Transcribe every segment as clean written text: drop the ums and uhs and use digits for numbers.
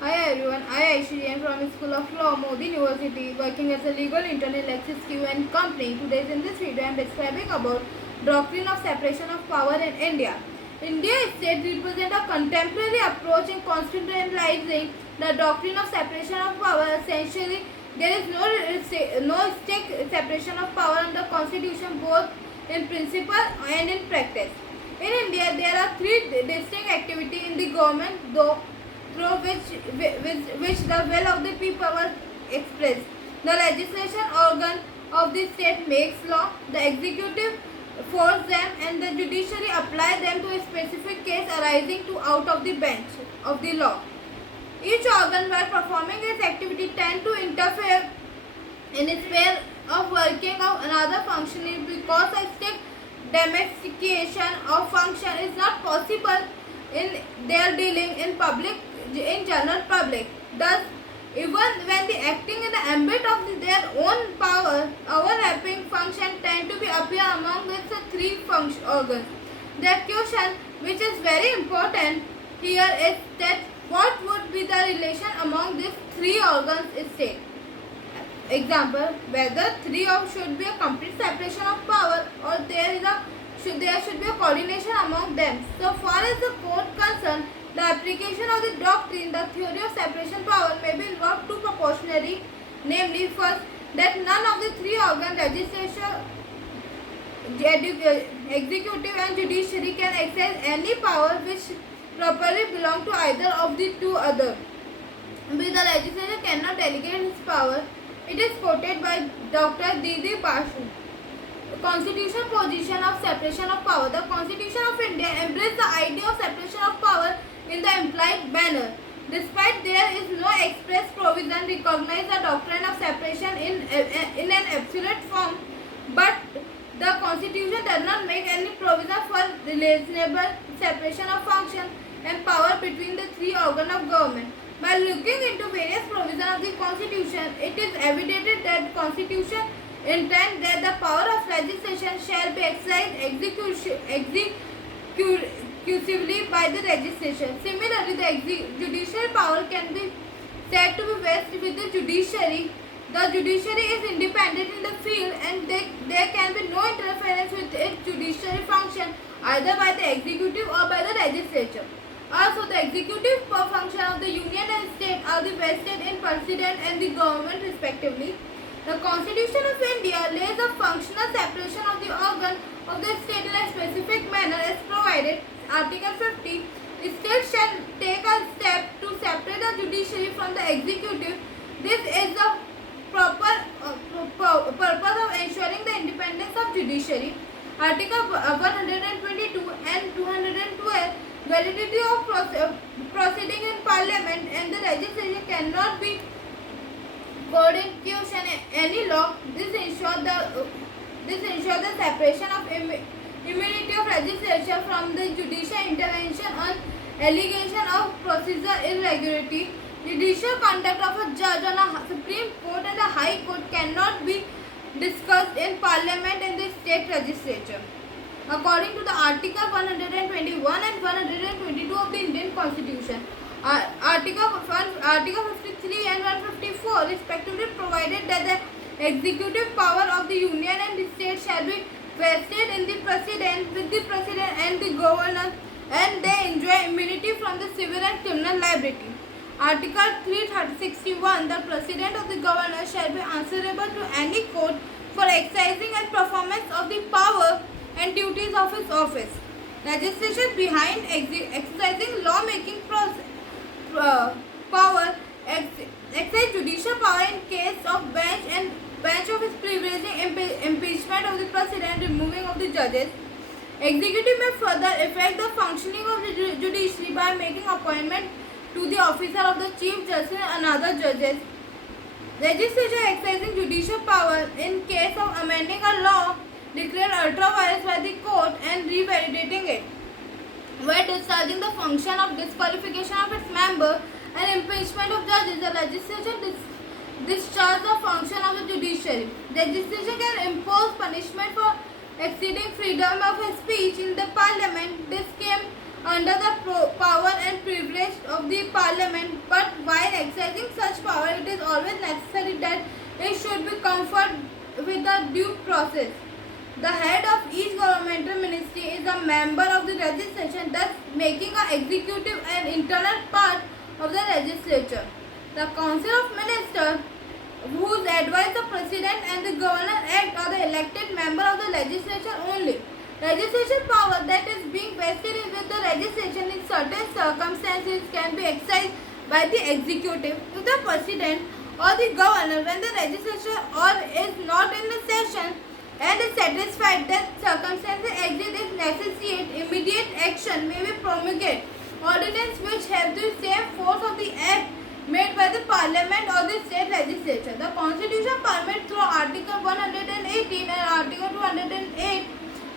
Hi everyone, I Aishri am from School of Law, Modi University, working as a legal intern in LexisQ and Company. Today in this video I am describing about doctrine of separation of power in India. India state represent a contemporary approach in constitutionalizing the doctrine of separation of power. Essentially, there is no strict separation of power under Constitution, both in principle and in practice. In India, there are three distinct activities in the government, though through which the will of the people was expressed. The legislation organ of the state makes law, the executive force them, and the judiciary apply them to a specific case arising to out of the bench of the law. Each organ, while performing its activity, tend to interfere in its way of working of another functionary because a strict domestication of function is not possible in their dealing in general public. Thus, even when they acting in the ambit of their own power, overlapping function tend to be appear among these three function organs. The question which is very important here is that what would be the relation among these three organs is said. Example, whether three of should be a complete separation of power or there should be a coordination among them. So far as the court concerned, the application of the doctrine, the theory of separation power may be involved to proportionally, namely first that none of the three organs, legislature, executive and judiciary can exercise any power which properly belong to either of the two other. The legislature cannot delegate its power. It is quoted by Dr. Didi Bashu. The constitutional position of separation of power. The Constitution of India embraces the idea of separation of power in the implied manner. Despite there is no express provision recognize the doctrine of separation in an absolute form, but the Constitution does not make any provision for reasonable separation of function and power between the three organs of government. By looking into various provisions of the Constitution, it is evident that the Constitution intends that the power of legislation shall be exercised exclusively by the legislation. Similarly, the judicial power can be said to be vested with the judiciary. The judiciary is independent in the field and there can be no interference with its judiciary function either by the executive or by the legislature. Also, the executive function of the union and state are vested in president and the government respectively. The Constitution of India lays a functional separation of the organ of the state in a specific manner as provided. Article 50. The state shall take a step to separate the judiciary from the executive. This is the proper purpose of ensuring the independence of judiciary. Article 122 and 212. Validity of proceeding in parliament and the legislature cannot be called in question any law. This ensures the separation of immunity of legislature from the judicial intervention on allegation of procedural irregularity. Judicial conduct of a judge on a Supreme Court and a High Court cannot be discussed in Parliament and the state legislature. According to the Article 121 and 122 of the Indian Constitution, Article 53 and 154 respectively provided that the executive power of the Union and the state shall be vested in the President, with the President and the Governor, and they enjoy immunity from the civil and criminal liability. Article 361, the President of the Governor shall be answerable to any court for exercising and performance of the power and duties of his office. Legislation behind exercising lawmaking power, exercise judicial power in case of bench of his privileging impeachment of the president, removing of the judges. Executive may further affect the functioning of the judiciary by making appointment to the officer of the chief justice and other judges. Legislature exercising judicial power in case of amending a law declared ultra vires by the court and revalidating it, while discharging the function of disqualification of its member and impeachment of judges. The legislature discharge the function of the judiciary. Legislature can impose punishment for exceeding freedom of speech in the parliament. This came under the power and privilege of the parliament, but while with a due process. The head of each governmental ministry is a member of the legislation, thus making an executive and internal part of the legislature. The Council of Ministers, whose advise the President and the Governor act, are the elected member of the legislature only. Legislation power that is being vested with the legislation in certain circumstances can be exercised by the executive if the President or the Governor, when the legislature or is not in the session and is satisfied that circumstances exist is necessary, immediate action may be promulgated. Ordinance which have the same force of the act made by the Parliament or the state legislature. The Constitution permits through Article 118 and Article 208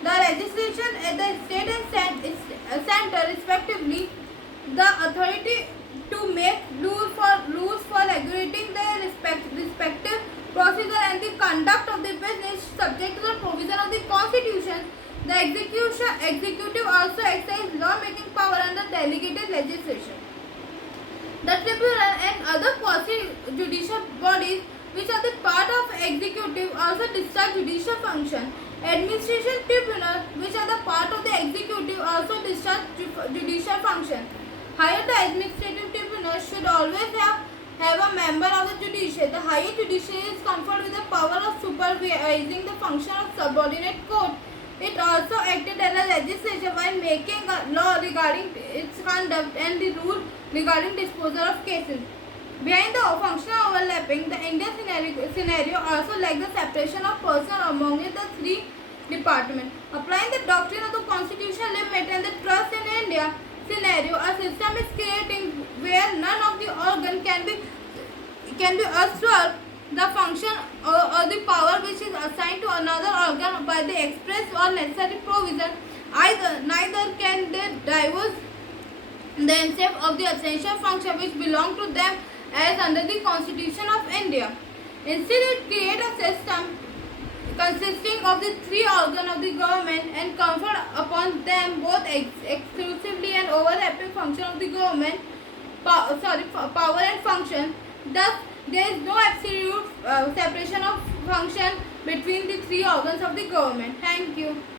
the legislation at the state and center respectively the authority to make rules for regulating their respective procedure and the conduct of the business subject to the provision of the Constitution. The executive also exercises law-making power under delegated legislation. The tribunal and other quasi-judicial bodies which are the part of executive also discharge judicial function. Administration tribunal which are the part of the executive also discharge judicial function. Higher the administrative tribunal should always have a member of the judiciary. The higher judiciary is conferred with the power of supervising the function of subordinate court. It also acted as a legislature while making a law regarding its conduct and the rule regarding disposal of cases. Behind the functional overlapping, the Indian scenario also lacks the separation of personnel among the three departments. Applying the doctrine of the constitutional limit and the trust in India scenario, a system is creating where none of the organ can be usurped the function or the power which is assigned to another organ by the express or necessary provision. Neither can they divulge the incept of the essential function which belong to them as under the Constitution of India. Instead, it creates a system consisting of the three organs of the government and confer upon them both exclusively and overlapping function of the government power and function. Thus, there is no absolute separation of function between the three organs of the government. Thank you.